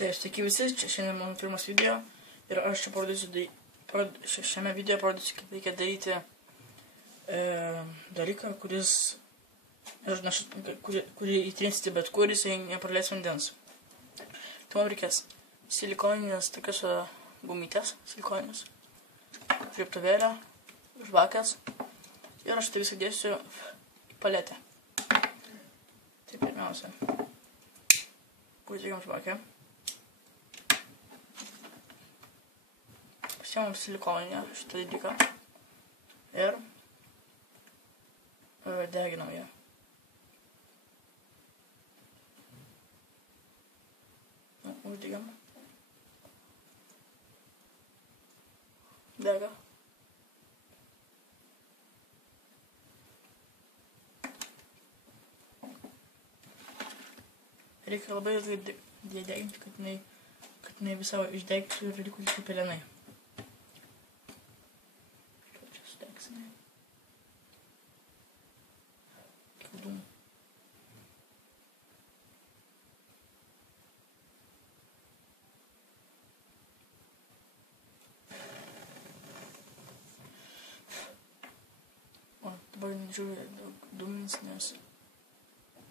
Tai sveiki visi, čia šiandien mano pirmas video ir aš čia šiame video parodysiu, kaip reikia daryti dalyką, kurį įtrinsite bet kur, jisai nepraleis vandens. Tai man reikės silikoninės tokios gumytės, silikoninės, žiebtuvėlio, žvakės ir aš tai visą dėsiu į paletę. Tai pirmiausia, uždegam žvakę. Pasiemam silikoninę šitą dalyką ir deginam ją. Uždegam. Dega. Reikia labai ilgai deginti, kad jinai visą išdegtų ir likus tik pelenai. Čia sudegsime. Dūmų. O, dabar žiūrėjau daug dūmins, nes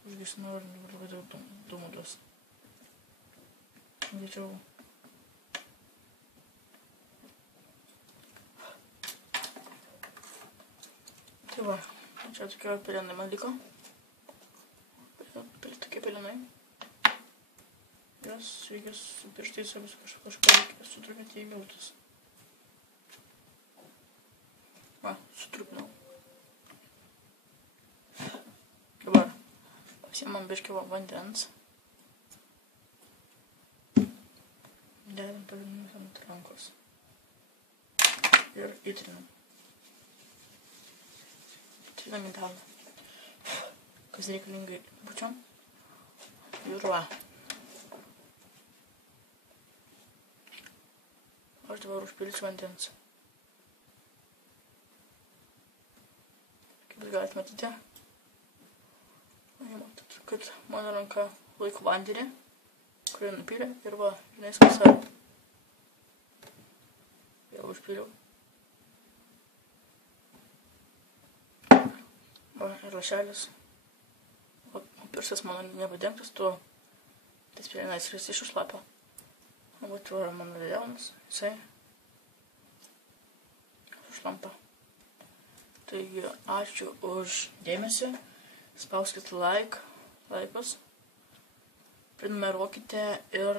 užgesinu ir labai daug dūmų duos. Greičiau. Tai va, čia tokie pelenai man liko. Tokie pelenai. Jas reikia su pirštais arba kažką reikia sutrupinti į miltus. Va, sutrupinau. Dabar pasiimam biškį vandens. Dedam pelenus ant rankos. Ir įtrinam. Trinam į delną. Kas reikalingai bučiam. Ir va. Aš dabar užpilsiu vandens. Kaip jūs galite matyti, kad mano ranka laiko vandenį, kurį nupylė, ir va, žinai, skasa. Jau užpyliau. Va, ir lašelis. O pirštas mano nepadengtas, tais pelenais ir jis iššlapia. O va, tu yra mano delnas, jisai šlampa. Taigi, ačiū už dėmesį. Spauskite laikus, prenumeruokite ir